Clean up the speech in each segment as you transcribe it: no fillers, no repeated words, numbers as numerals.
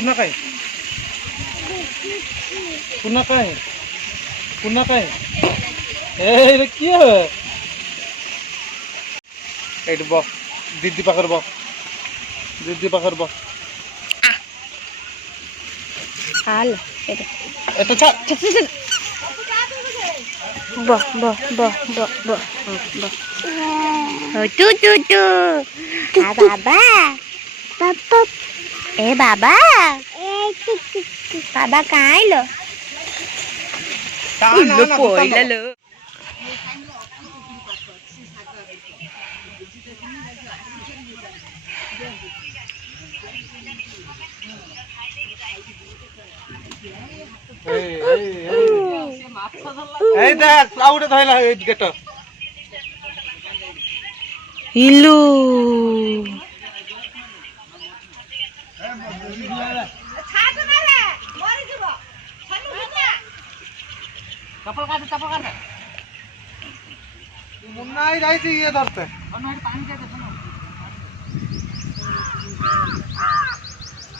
पुन्हा काय पुन्हा काय पुन्हा काय ए किए एट बो दीदी पाखर बो दीदी पाखर बो हाल एतो छा बो बो बो बो बो बो टू टू टू आ बाबा पापा ए बाबा बाबा कहाँ आइलो उल्लू पोइला लो ए देख आउटे धइला ए गेट इल्लू चप्पल काट मुन्ना ही जाई थी ये धरते पानी दे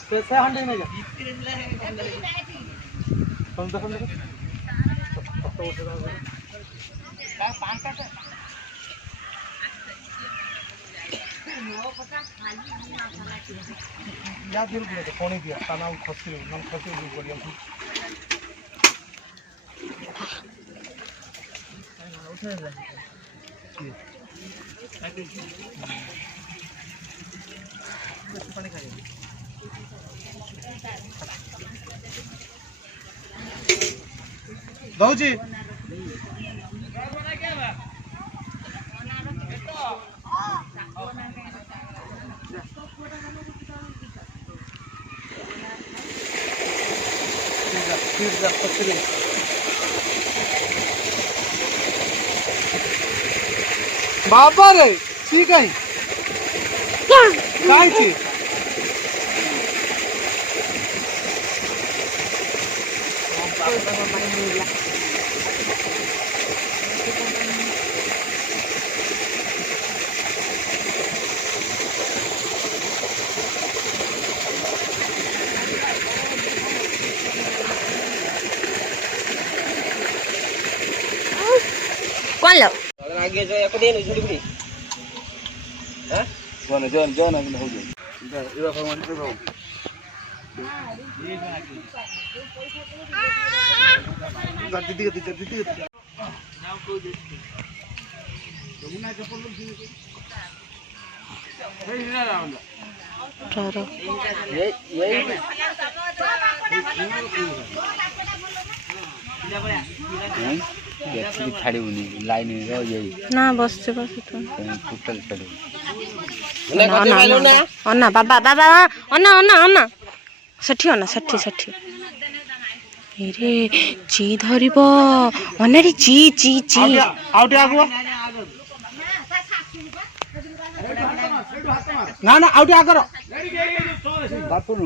कैसे हंडे में जा कौन सा हंडे का पांच का या दिल दिया तो कोने दिया तनाव खसरे मन खसरे भी बढ़िया दौजी बाबा रे ठीक है काय ची कौन लो आगे जो एक दिन झुड़ी बुड़ी हैं जोन जोन जोन अभी हो गई इधर फरमान पे रहो दीदी दीदी नाम को देखते जमुना चप्पल दी हे ना राउंड रो ये देखी छाड़ी उनी लाइन रो यही ना बस से बस तो टोटल छाड़ी अन्ना बाबा बाबा अन्ना अन्ना अन्ना 60 अन्ना 60 60 रे जी धरिबो अन्नारी जी जी जी आउट आगो ना ना आउट आ करो बापू नो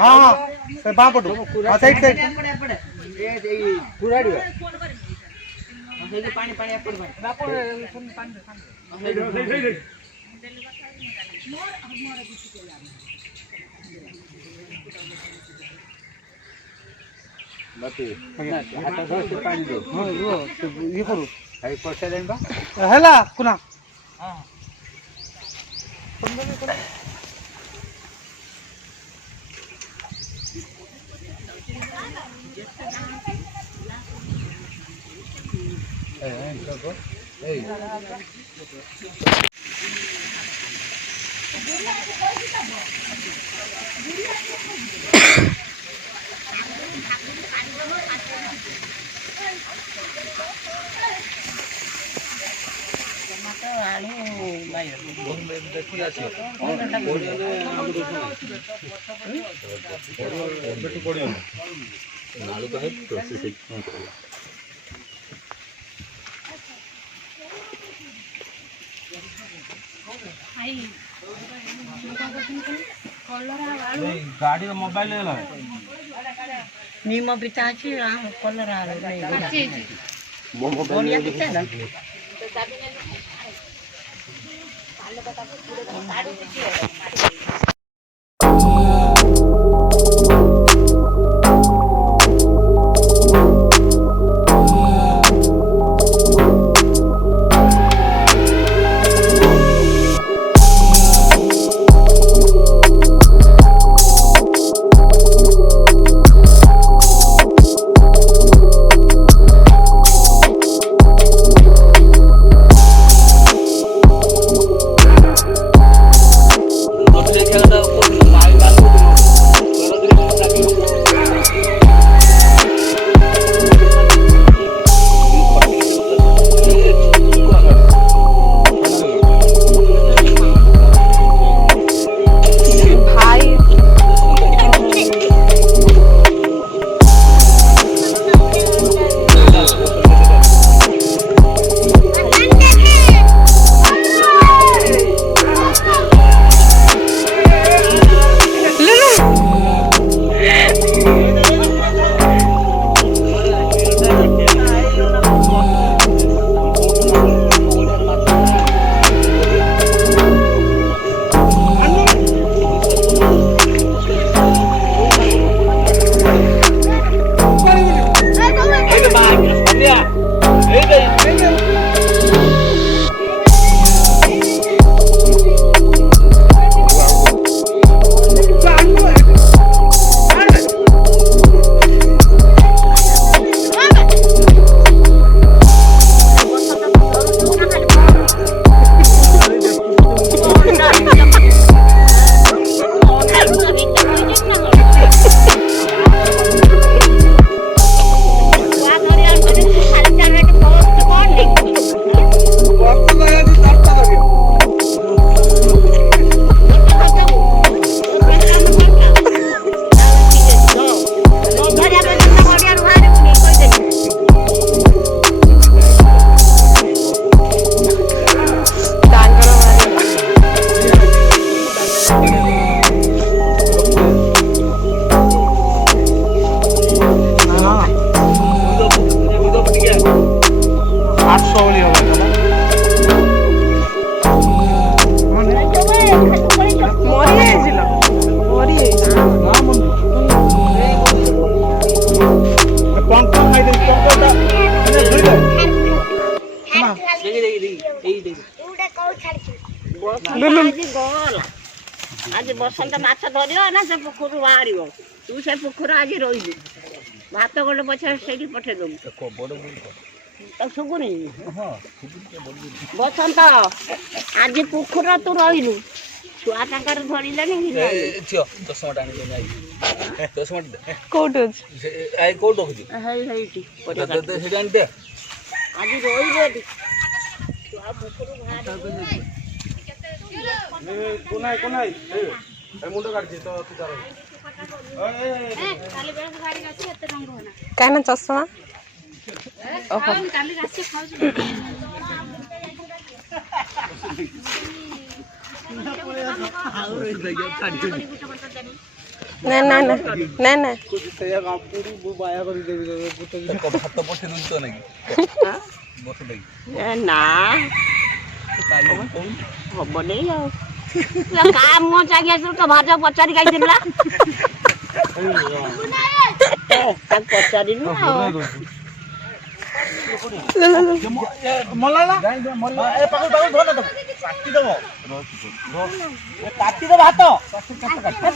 हां हां से बापू हां साइड साइड ए पुराडी हे पानी पानी अपन बापू पानी बापू हाथ से पानी दो हां ये करू है पैसा देबा हला कुना हां गाड़ी मोबाइल नीम पिता अच्छी कलर आ आज बसंत माछ धरियो ना से पुकुर बाहर तू से पुकुर आज रही भात गोटे पछे से पठे दू तो सुगुनी बसंत आज पुकुर तू रही छुआ तांकर धरिले कोट आज रही छुआ पुकुर कोनाई कोनाई ए मुंडो काटछि तो तू जा काली बेला गाड़ी गाछि एते रंग होना काय ना चश्मा ओहो काली गाछि खाउ ना ना ना ना ना तेया गापुरी बाया कर देबी तो भात पठे दु तो नाही बस दे ना हम नहीं आओ काम मो चाहिए तो भाजा पचारी गाई दिला तक पचारी न मलाला ए पागल पागल धो ना तो काटी दो भात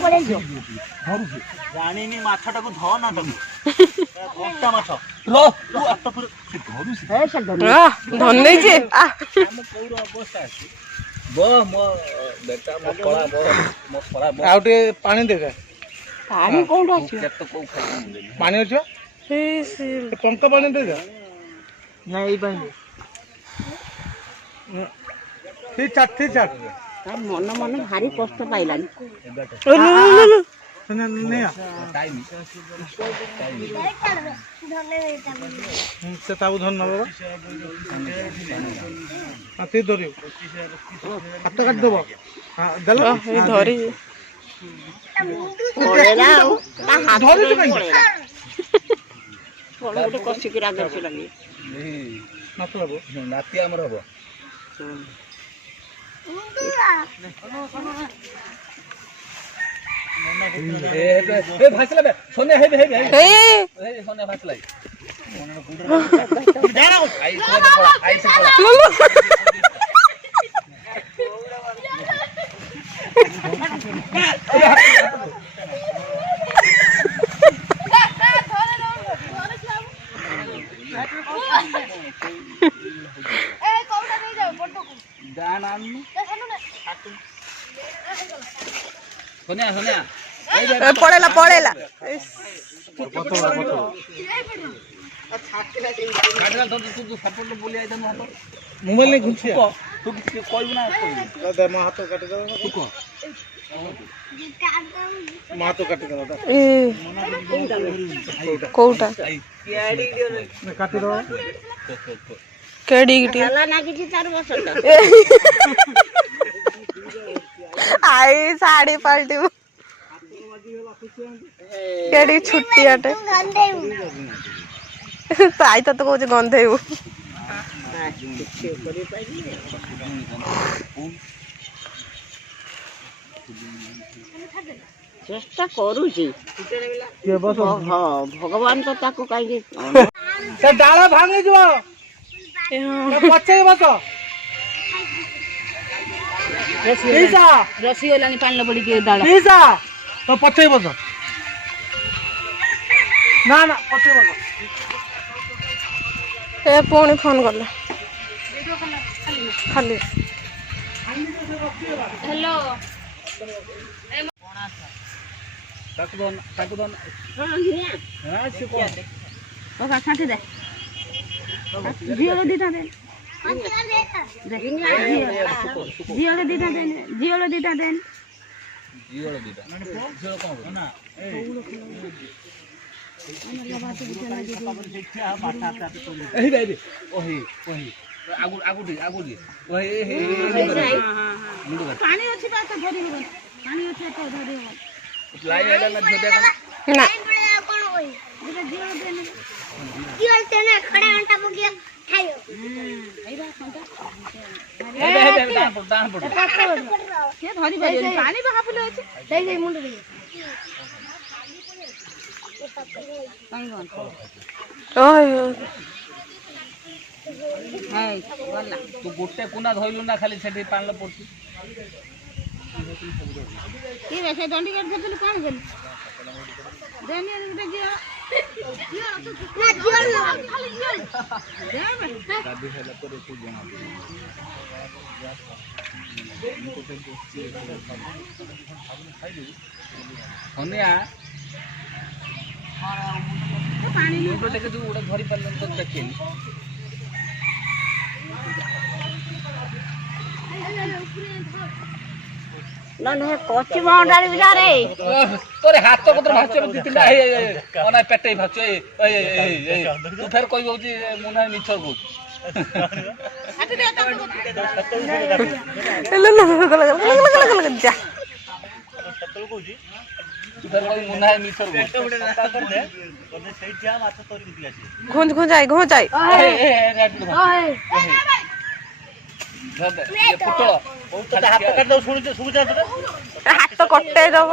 पड़े जो धरुछि जानिनी माछटा को धो ना तो कोटा माछ रो तू आत पर धरुछि है से धन धन नहीं जे आ हम कोर अवस्था अछि बो मो बेटा मो पळा बो मो पळा बो आउटे पानी देगा पानी कोन अछि केत को खाइ पानी अछि हे से पंका पानी दे जा नहीं बन ठीक चाट मन मन भारी कष्ट पाइलानी नहीं टाइम से ताऊ धन न बाबा हाथी धरियो हाथ काट देबो हां दलो हे धरी पड़ेला ता हाथ धरि तो काई पड़े गोटे कष्ट की राग से लगी नात बाबू नाती हमर हबो ए भासला बे सोने हे सोने भासला जाना आई से पड़ा सोनिया पड़ेला पड़ेला मोबाइल नहीं घुसी तू कहबू ना दादा मा हाथ काट दो तू कह मा हाथ काट दो दादा ए कोटा काट दो केडी गिटी हला ना किछि 4 वर्ष आई साड़ी पलटी केडी छुट्टी आटे आई तो कहूँ गंधेबू चेष्टा करूची भगवान तो ताको कहीं से डाला भांगे जो पछे बस रसी होलानी पानी पड़ी के दाड़ा पीसा तो पछे बस ना ना पछे बस ए पुणी फोन कला खाली हेलो ताकू दोन हां से को ओका छाटी दे जियो दीटा दे जियो दीटा दे जियो दीटा दे जीरो दीटा जीरो कोन ना ए दे ओही ओही आगु आगु दे ओही हे पानी अछि बा त धरि हो पानी अछि त धरि हो लाइन आइला ना झोटे का ना कोन होई दिले जियो देने जियो तेने खड़ा घंटा पगिया खायो आइबा घंटा दान पड़ के धरि बे पानी बहा फुले अछि दे दे मुंड दे ओय हाय गला तू गोटे कुना धइलु ना खाली सेठी पानले पड़ती କି ବେ ସେ ଦଣ୍ଡି କାଟି ଦେଲୁ କଣ କଲୁ ଦେନି ଗୋଟେ ଝିଅ ନା ଝିଅ ନା ଖାଲି ଝିଅ ହନିଆ ମୁଣ୍ଡ ଟିକେ ଯୋଉ ଗୋଟେ ଧରି ପାରିଲେ ତ ଦେଖିନି ନା ନା କଚି ମଣ୍ଡାଳି ବିଚାରେ ତୋରେ ହାତ ପତ୍ର ଭାଚ ଦି ତିନିଟା ଅନା ପେଟେଇ ଭାଚ ତୁ ଫେର କହି ହଉଛି ମୁଁ ନା ମିଛ କହୁଛି ଯା ତୁ ଫେର କହି ମୁଁ ନା ମିଛ ଘୁଞ୍ଚ ଘୁଞ୍ଚାଇ ଘୁଞ୍ଚାଇ ପୋଟଳ ହାତ କାଟିଦବ ଶୁଣୁଛ ଶୁଣୁଛ ହାତ କଟେଇ ଦବ